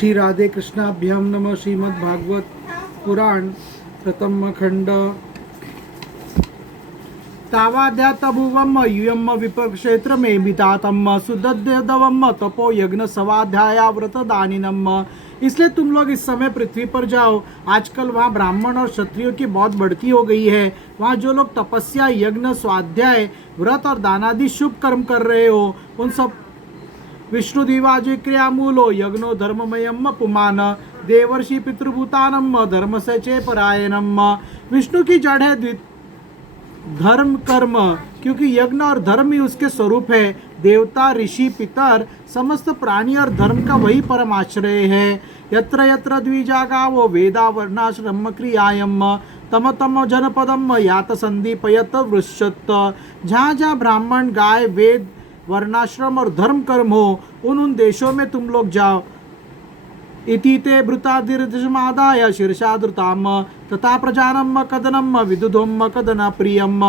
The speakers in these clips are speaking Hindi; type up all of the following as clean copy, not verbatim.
श्री राधे कृष्णाभ्याम नमः। श्रीमद् भागवत पुराण प्रथम खंड। तावाध्यातभुवम यूयम विपक्षेत्र में बितातम सुदद्यदवम तपो यज्ञ सवाध्याया व्रत दानिनम। इसलिए तुम लोग इस समय पृथ्वी पर जाओ। आजकल वहाँ ब्राह्मण और क्षत्रियों की बहुत बढ़ती हो गई है। वहाँ जो लोग तपस्या, यज्ञ, स्वाध्याय, व्रत और दानादि शुभ कर्म कर रहे हो, उन सब विष्णुदिवाजी क्रियामूलो यज्ञो धर्ममयम पुमान देवर्षि पितृभूतानम धर्म सचे परायणम। विष्णु की जड़ है धर्म कर्म, क्योंकि यज्ञ और धर्म ही उसके स्वरूप है। देवता, ऋषि, पितर, समस्त प्राणी और धर्म का वही परम आश्रय है। यत्र यत्र द्विजागावो वेदा वर्णाश्रम क्रियायम तम तम जनपदम यात संदीपयत वृश्चत। जहाँ जहाँ ब्राह्मण, गाय, वेद, वर्णाश्रम और धर्म कर्म हो, उन देशों में तुम लोग जाओ। इति ते भृतादिर्दशमादाय शीर्षा धृताम तथा प्रजानम कदनम विदुधोम कदन प्रियम।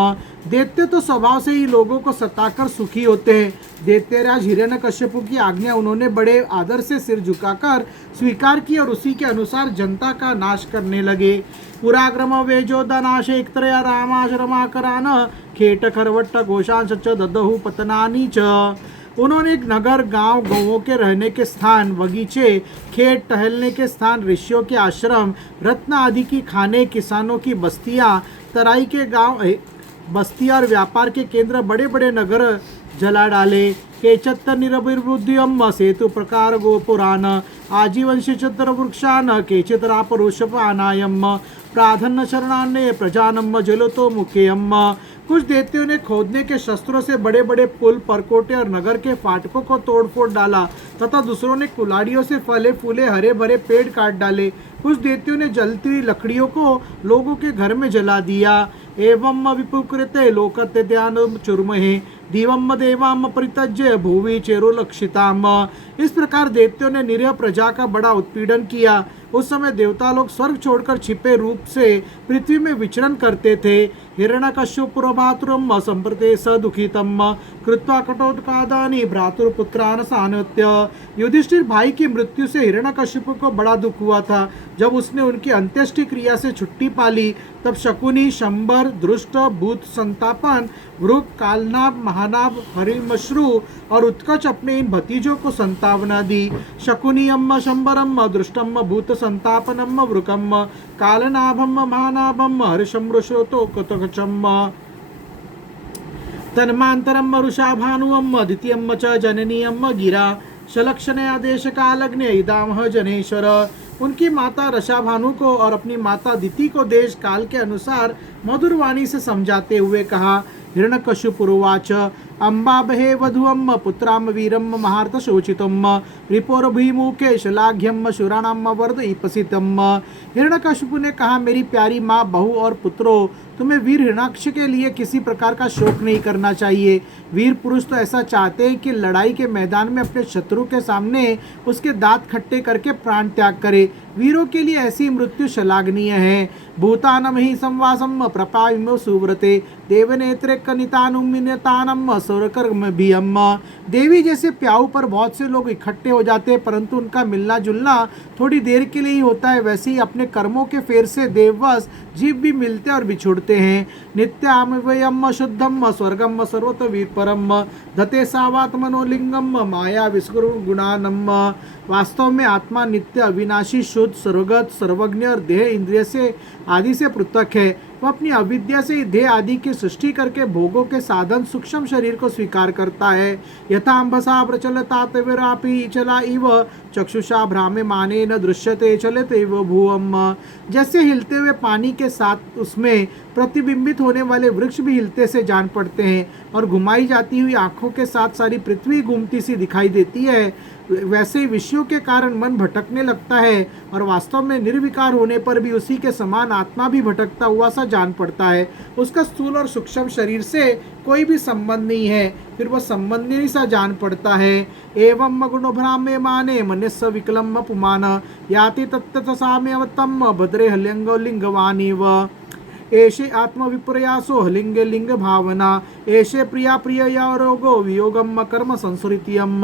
दैत्य तो स्वभाव से ही लोगों को सताकर सुखी होते हैं। दैत्यराज हिरण्यकश्यप की आज्ञा उन्होंने बड़े आदर से सिर झुकाकर स्वीकार की और उसी के अनुसार जनता का नाश करने लगे। पुराग्रम वेजोदनाश एकत्रया रामाश्रमाकरान खेट खरवट्ट घोषांश च ददहु पतनानी च। उन्होंने एक नगर, गांव, गौओं के रहने के स्थान, बगीचे, खेत, टहलने के स्थान, ऋषियों के आश्रम, रत्न आदि की खाने, किसानों की बस्तियां, तराई के गांव, बस्तियां और व्यापार के केंद्र, बड़े बड़े नगर जला डाले। केचत्त निरभिर्बुद्धियम सेतु प्रकार गोपुरान आजीवंश चतर वृक्षान केचित रापरुषपानायम प्राधन्न शरणान्य प्रजानम जलतो मुखेयम। कुछ दैत्यों ने खोदने के शस्त्रों से बड़े बड़े पुल, परकोटे और नगर के फाटकों को तोड़ फोड़ डाला तथा दूसरों ने कुल्हाड़ियों से फले फूले हरे भरे पेड़ काट डाले। कुछ दैत्यों ने जलती हुई लकड़ियों को लोगों के घर में जला दिया। एवं विपुकृते लोकते ध्यान चुर्महे दीवम देवाम परित्यज्य भूवि चेरो लक्षिताम। इस प्रकार दैत्यों ने निरीह प्रजा का बड़ा उत्पीड़न किया। उस समय देवता लोग स्वर्ग छोड़कर छिपे रूप से पृथ्वी में विचरण करते थे। हिरण्यकश्यपुरभातुरम संप्रते स दुखितम कृत्वा कटोत्कादानि भ्रातुर्पुत्रान् सानत्य। युधिष्ठिर भाई की मृत्यु से हिरण्यकश्यप को बड़ा दुख हुआ था। जब उसने उनकी अंत्येष्टि क्रिया से छुट्टी पाली, तब शकुनी, शंबर, दृष्ट, भूत संतापन, वृक, कालनाभ, महानाभ, हरिमश्रु और उत्कच अपने इन भतीजों को संतावना दी। शकुनीयम शंबरम दृष्टम भूत संतापनम वृकम कालनाभम महानाभम हर्षमृश्रोतो कतकचम तन्मांतरम वृषाभानुअम द्वितीयम च जननीयम गिरा शलक्षणया देश कालग्ने इदामह जनेश्वर। उनकी माता रशाभानु को और अपनी माता दिति को देश काल के अनुसार मधुर वाणी से समझाते हुए कहा। हिरण्यकश्यपुरुवाच अम्बाबहे वधुअम पुत्राम वीरम महार्थ शोचितम रिपोरभिमुखे शलाघ्यम शुराणाम वर्द इपसितम। हिरण्यकश्यपु ने कहा, मेरी प्यारी माँ, बहू और पुत्रों, तुम्हें वीर हिरण्याक्ष के लिए किसी प्रकार का शोक नहीं करना चाहिए। वीर पुरुष तो ऐसा चाहते हैं कि लड़ाई के मैदान में अपने शत्रु के सामने उसके दांत खट्टे करके प्राण त्याग करे। वीरों के लिए ऐसी मृत्यु श्लाघनीय है। भूतानम ही संवासम प्रपाविमो सुव्रते देवनेत्रे कनितानुमिनतानम सौरकर्मभियम। देवी जैसे प्याऊ पर बहुत से लोग इकट्ठे हो जाते हैं, परंतु उनका मिलना जुलना थोड़ी देर के लिए ही होता है। वैसे ही अपने कर्मों के फेर से देववश जीव भी मिलते और बिछुड़ते हैं। नित्यामवयम शुद्धम स्वर्गम सर्वत वीरपरम धते सावात्मनोलिंगम माया विस्कुर गुणानम। वास्तव में आत्मा नित्य, अविनाशी, शुद्ध, सर्वगत, सर्वज्ञ और देह इंद्रिय से आदि से पृथक है। वह अपनी अविद्या से देह आदि की सृष्टि करके भोगों के साधन सूक्ष्म शरीर को स्वीकार करता है। यथा अम्बसा प्रचलतात विरापि चला इव चक्षुषा भ्रामे माने न दृश्यते चलते इव भुवम। जैसे हिलते हुए पानी के साथ उसमें प्रतिबिंबित होने वाले वृक्ष भी हिलते से जान पड़ते हैं और घुमाई जाती हुई आंखों के साथ सारी पृथ्वी घूमती सी दिखाई देती है, वैसे ही विषयों के कारण मन भटकने लगता है और वास्तव में निर्विकार होने पर भी उसी के समान आत्मा भी भटकता हुआ सा जान पड़ता है। उसका स्थूल और सूक्ष्म शरीर से कोई भी संबंध नहीं है, फिर वह संबंधी सा जान पड़ता है। एवं मगुणो भ्रामे माने मनुष्य विकलम पुमान याति तत्त साम्यवतम भद्रे हल्यंगो लिंगवानीव। एषे आत्मविपर्यासो लिंगे लिंग भावना, एषे प्रिया प्रियया रोगो वियोगम कर्म संसृतियम।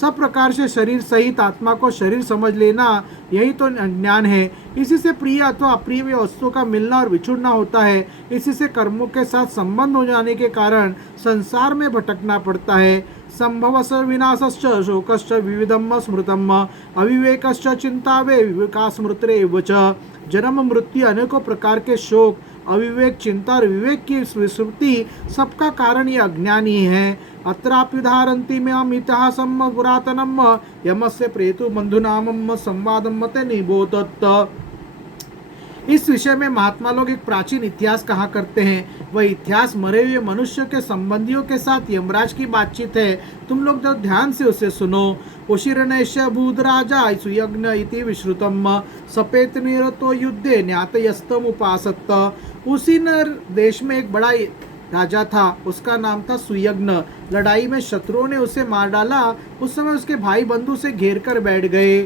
सब प्रकार से शरीर सहित आत्मा को शरीर समझ लेना, यही तो ज्ञान है। इसी से प्रिय अथवा अप्रिय वस्तु का मिलना और विछुड़ना होता है। इसी से कर्मों के साथ संबंध हो जाने के कारण संसार में भटकना पड़ता है। संभवस्य विनाशश्च शोकश्च विविधम स्मृतम, अविवेकश्च चिंता वे विवेका स्मृतरे च। जन्म मृत्यु अनेकों प्रकार के शोक, अविवेक, चिंता और विवेक की विस्मृति सबका कारण ये अज्ञान ही है। अत्राप्युदाहरन्ति में इतिहासम पुरातनम यमस्य प्रेतु बंधुनामम संवादम मते निबोधत। इस विषय में महात्मा लोग एक प्राचीन इतिहास कहा करते हैं। वह इतिहास मरे हुए मनुष्य के संबंधियों के साथ यमराज की बातचीत है। तुम लोग जब ध्यान से उसे सुनो। उशीर्णेश भूतराजा सुयज्ञ इति विश्रुतम, सपेत निरतो युद्धे न्यातयस्तम उपासत। उसी देश में एक बड़ा राजा था, उसका नाम था सुयज्ञ। लड़ाई में शत्रुओं ने उसे मार डाला। उस समय उसके भाई बंधु से घेर कर बैठ गए।